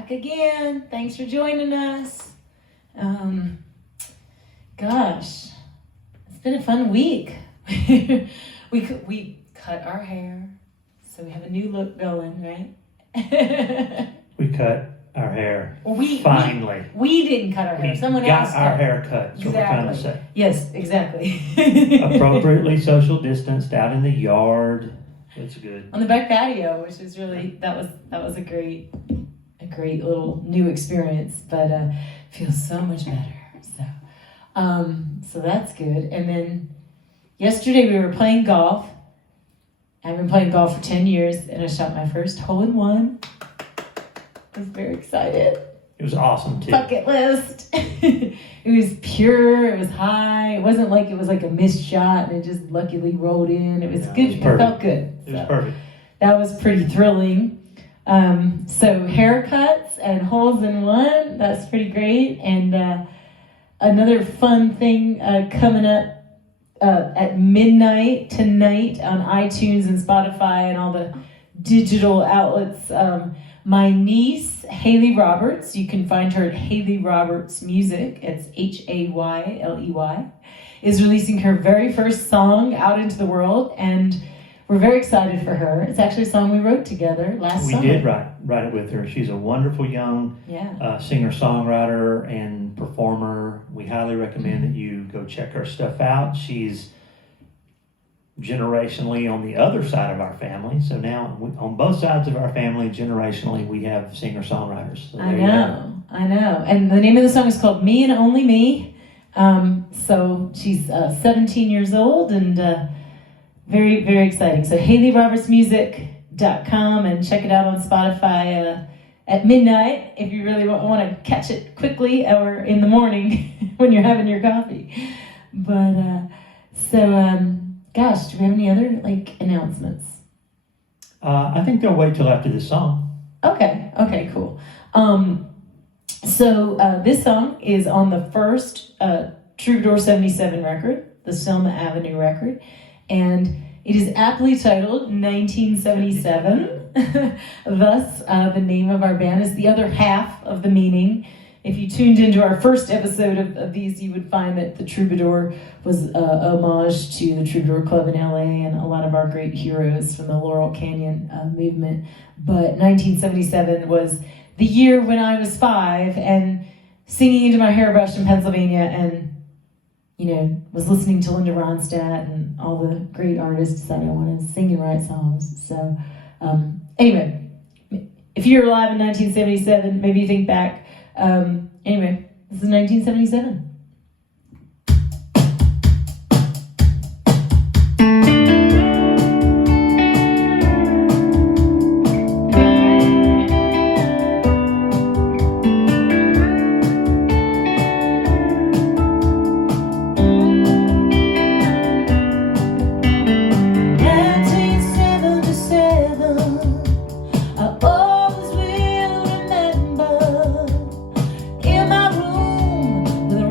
back again. Thanks for joining us. Gosh, it's been a fun week. we cut our hair, so we have a new look going, right? We cut our hair. Finally. We didn't cut our hair. Someone else got our hair cut. That's what we're trying to say. Yes, exactly. Appropriately social distanced out in the yard. It's good. On the back patio, which is really that was a great little new experience, but feels so much better. So that's good. And then yesterday we were playing golf. I've been playing golf for 10 years, and I shot my first hole-in-one. I was very excited. It was awesome too. Bucket list. It was pure. It was high. It wasn't like it was like a missed shot and it just luckily rolled in. It was good. It felt good. It was perfect. That was pretty thrilling. So haircuts and holes in one. That's pretty great. And another fun thing coming up at midnight tonight on iTunes and Spotify and all the digital outlets. My niece, Hayley Roberts, you can find her at Hayley Roberts Music, it's Hayley, is releasing her very first song out into the world, and we're very excited for her. It's actually a song we wrote together last summer. We did write it with her. She's a wonderful young singer-songwriter and performer. We highly recommend that you go check her stuff out. She's generationally on the other side of our family. So now on both sides of our family, generationally, we have singer-songwriters. So I know. And the name of the song is called Me and Only Me. So she's 17 years old and very, very exciting. So HayleyRobertsMusic.com and check it out on Spotify at midnight if you really want to catch it quickly or in the morning when you're having your coffee. But gosh, do we have any other announcements? I think they'll wait till after this song. Okay, cool. So this song is on the first Troubadour 77 record, the Selma Avenue record, and it is aptly titled 1977. Thus, the name of our band is the other half of the meaning. If you tuned into our first episode of these, you would find that the Troubadour was homage to the Troubadour Club in LA and a lot of our great heroes from the Laurel Canyon movement. But 1977 was the year when I was 5 and singing into my hairbrush in Pennsylvania and, was listening to Linda Ronstadt and all the great artists that I wanted to sing and write songs. So anyway, if you're alive in 1977, maybe you think back. Anyway, this is 1977. The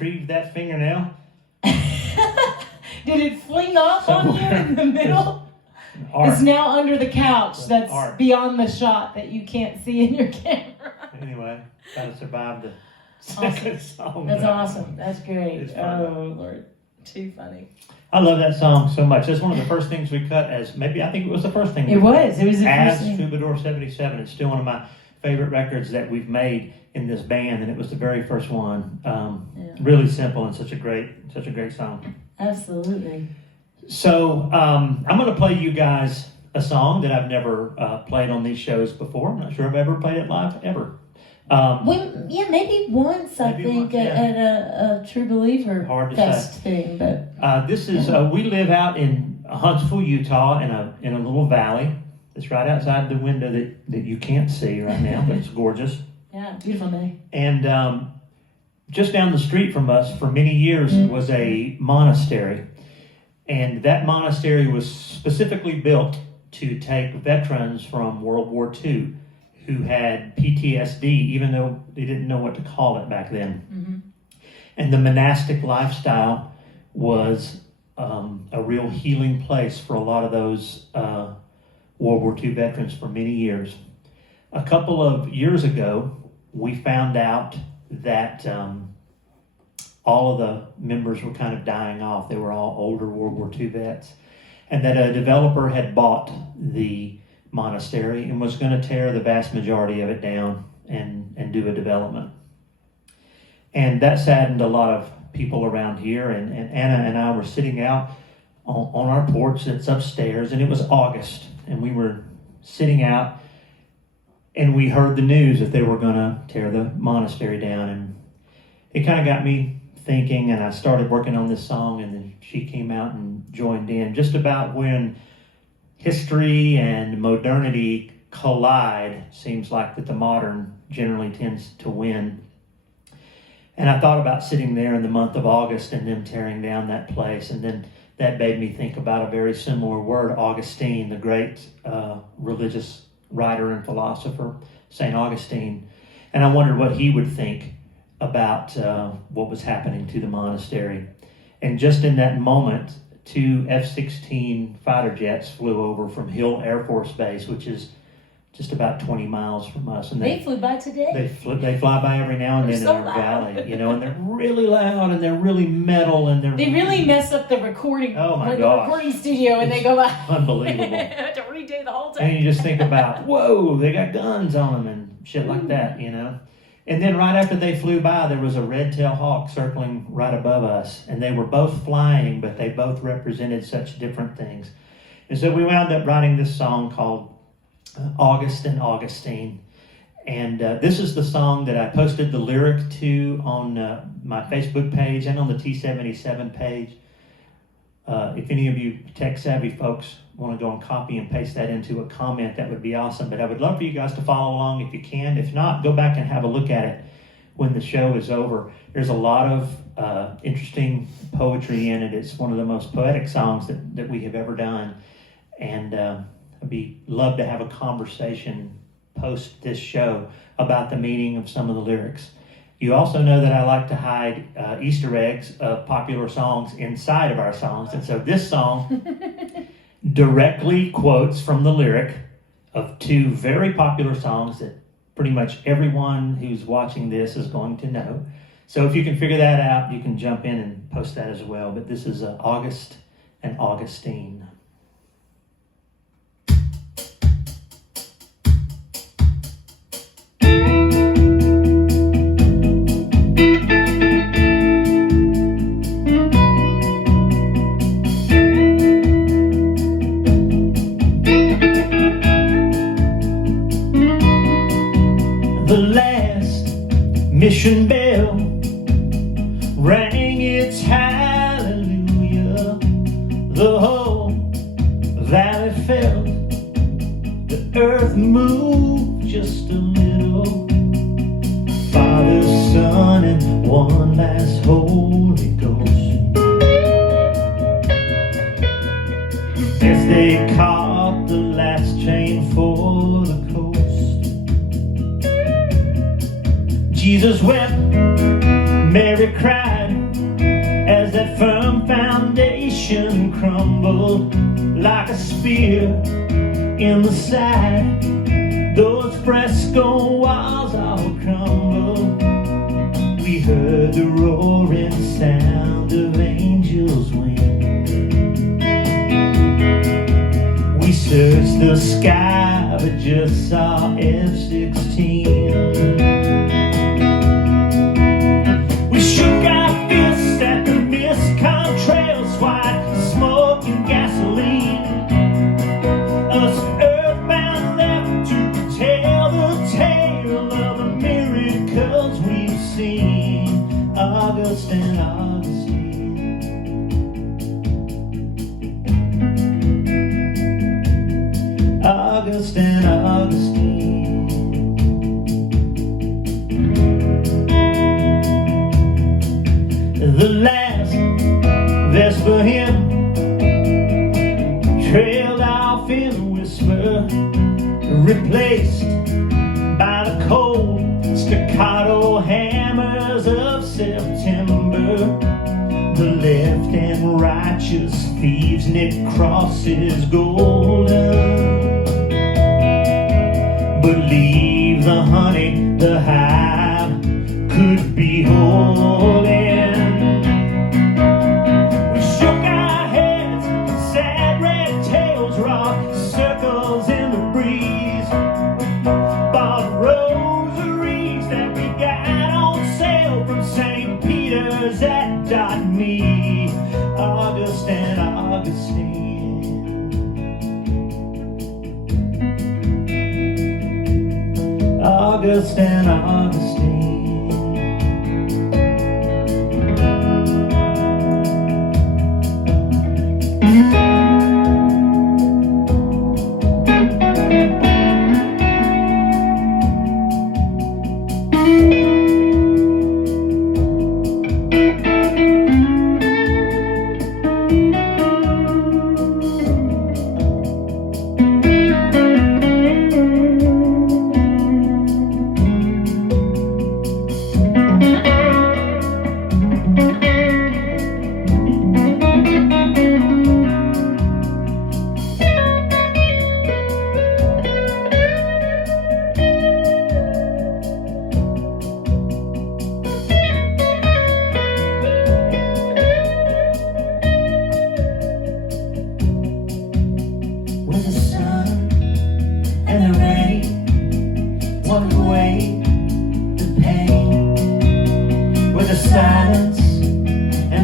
Retrieve that fingernail. Did it fling off on you in the middle? It's now under the couch. That's beyond the shot that you can't see in your camera. Anyway, gotta survive the second song. That's awesome. That's great. Oh, Lord. Too funny. I love that song so much. That's one of the first things we cut as, maybe I think it was the first thing. It was the first thing. As Troubadour 77. It's still one of my favorite records that we've made in this band, and it was the very first one. Really simple and such a great song. Absolutely. So I'm going to play you guys a song that I've never played on these shows before. I'm not sure I've ever played it live ever. Maybe once I think at a True Believer Fest thing. But this is we live out in Huntsville, Utah, in a little valley. It's right outside the window that you can't see right now, but it's gorgeous. Yeah, beautiful day. And just down the street from us for many years was a monastery. And that monastery was specifically built to take veterans from World War II who had PTSD, even though they didn't know what to call it back then. Mm-hmm. And the monastic lifestyle was a real healing place for a lot of those World War II veterans for many years. A couple of years ago, we found out that all of the members were kind of dying off. They were all older World War II vets. And that a developer had bought the monastery and was going to tear the vast majority of it down and do a development. And that saddened a lot of people around here. And Anna and I were sitting out on our porch that's upstairs, and it was August. And we were sitting out, and we heard the news that they were going to tear the monastery down. And it kind of got me thinking, and I started working on this song, and then she came out and joined in just about when history and modernity collide. Seems like that the modern generally tends to win. And I thought about sitting there in the month of August and them tearing down that place, and then that made me think about a very similar word, Augustine, the great religious writer and philosopher, St. Augustine. And I wondered what he would think about what was happening to the monastery. And just in that moment, 2 F-16 fighter jets flew over from Hill Air Force Base, which is just about 20 miles from us. And they flew by today. They fly by every now and then They're in so our loud. valley, and they're really loud and they're really metal and They really mess up the recording. Oh my the gosh. recording studio, and they go by. Unbelievable. To redo the whole And thing. you just think about, whoa, they got guns on them and shit like that, And then right after they flew by, there was a red-tailed hawk circling right above us. And they were both flying, but they both represented such different things. And so we wound up writing this song called August and Augustine. And this is the song that I posted the lyric to on my Facebook page and on the T77 page. If any of you tech-savvy folks want to go and copy and paste that into a comment, that would be awesome. But I would love for you guys to follow along if you can. If not, go back and have a look at it when the show is over. There's a lot of interesting poetry in it. It's one of the most poetic songs that we have ever done. And I'd love to have a conversation post this show about the meaning of some of the lyrics. You also know that I like to hide Easter eggs of popular songs inside of our songs. And so this song directly quotes from the lyric of two very popular songs that pretty much everyone who's watching this is going to know. So if you can figure that out, you can jump in and post that as well. But this is August and Augustine. The last mission bell rang its hallelujah. The whole valley felt, the earth moved just a little. Father, Son, and one last Holy Ghost, as they caught the last train for the coast. Jesus wept, Mary cried, as that firm foundation crumbled like a spear in the side. Those fresco walls all crumbled. We heard the roaring sound of angels' wings. We searched the sky but just saw F-16. Shook our fists at the missed contrails, white smoke and gasoline. Us earthbound left to tell the tale of the miracles we've seen. August and Augustine. August and Augustine. The last Vesper hymn trailed off in a whisper, replaced by the cold staccato hammers of September. The left and righteous thieves knit crosses golden, but leave the honey the hive could be holding. Circles in the breeze, bought rosaries that we got on sale from St. Peter's at .me. August and Augustine. August and Augustine.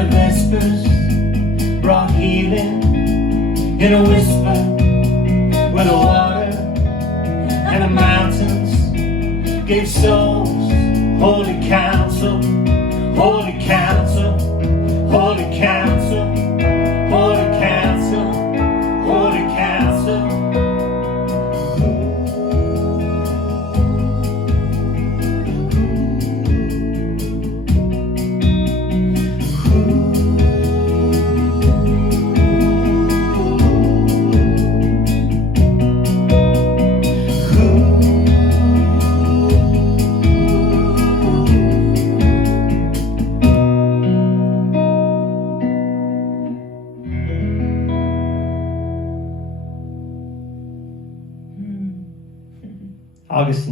the vespers brought healing in a whisper, where the water and the mountains gave souls holy counsel, holy counsel, holy counsel, holy counsel, holy counsel.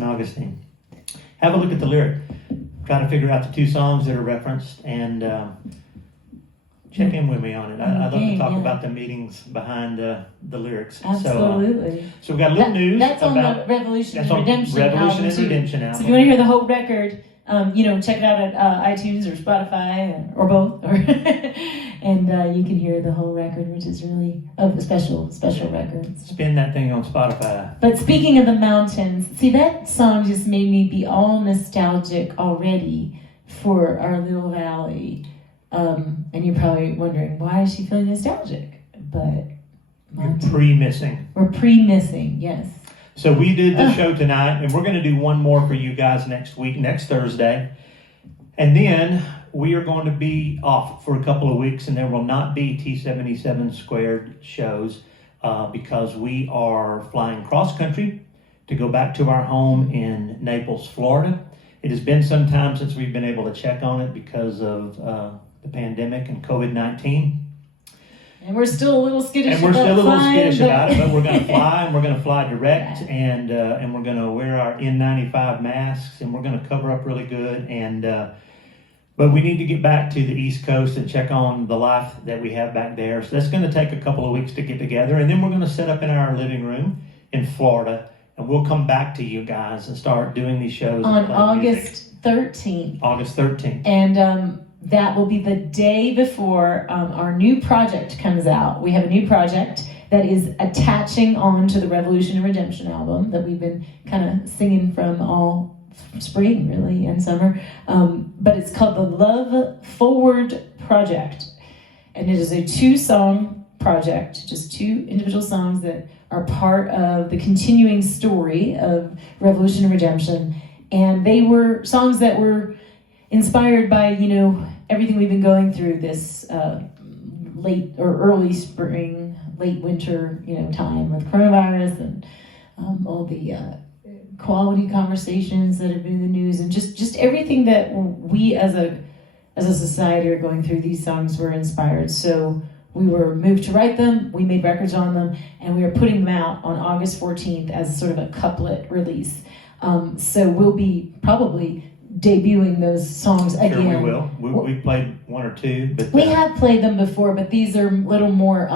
Augustine. Have a look at the lyric. Try to figure out the two songs that are referenced and check in with me on it. I love to talk about the meanings behind the lyrics. Absolutely. So we've got a little news. That's on the Revolution and Redemption album. So if you want to hear the whole record, check it out at iTunes or Spotify or both, and you can hear the whole record, which is really a special record. Spin that thing on Spotify. But speaking of the mountains, see, that song just made me be all nostalgic already for our little valley. And you're probably wondering, why is she feeling nostalgic? But Monty, we're pre-missing, yes. So we did the show tonight, and we're going to do one more for you guys next week, next Thursday. And then we are going to be off for a couple of weeks, and there will not be T77 Squared shows because we are flying cross-country to go back to our home in Naples, Florida. It has been some time since we've been able to check on it because of the pandemic and COVID-19. And we're still a little skittish about it, but we're going to fly, and we're going to fly direct, and we're going to wear our N95 masks, and we're going to cover up really good. And but we need to get back to the East Coast and check on the life that we have back there. So that's going to take a couple of weeks to get together, and then we're going to set up in our living room in Florida, and we'll come back to you guys and start doing these shows on August 13th. August 13th. And that will be the day before our new project comes out. We have a new project that is attaching on to the Revolution and Redemption album that we've been kind of singing from all spring, really, and summer. But it's called the Love Forward Project. And it is a 2-song project, just 2 individual songs that are part of the continuing story of Revolution and Redemption. And they were songs that were inspired by, everything we've been going through this late or early spring, late winter, time with coronavirus and all the quality conversations that have been in the news, and just everything that we as a society are going through. These songs were inspired. So we were moved to write them, we made records on them, and we are putting them out on August 14th as sort of a couplet release. So we'll be probably debuting those songs again. Sure, we will. We've played 1 or 2, but we have played them before, but these are a little more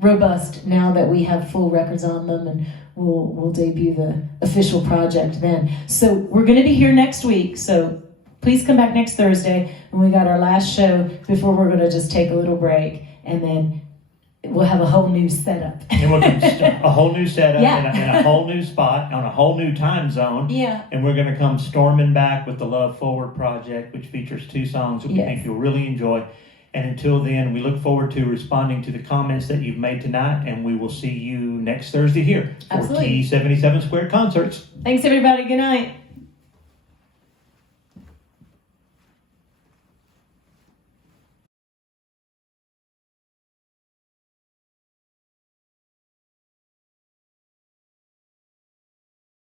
robust now that we have full records on them, and we'll debut the official project then. So we're going to be here next week, so please come back next Thursday when we got our last show before we're going to just take a little break, and then we'll have a whole new setup. And we'll have a whole new setup Yeah. in a whole new spot on a whole new time zone. Yeah. And we're going to come storming back with the Love Forward Project, which features 2 songs that we think you'll really enjoy. And until then, we look forward to responding to the comments that you've made tonight, and we will see you next Thursday here for Absolutely. T77 Squared Concerts. Thanks, everybody. Good night.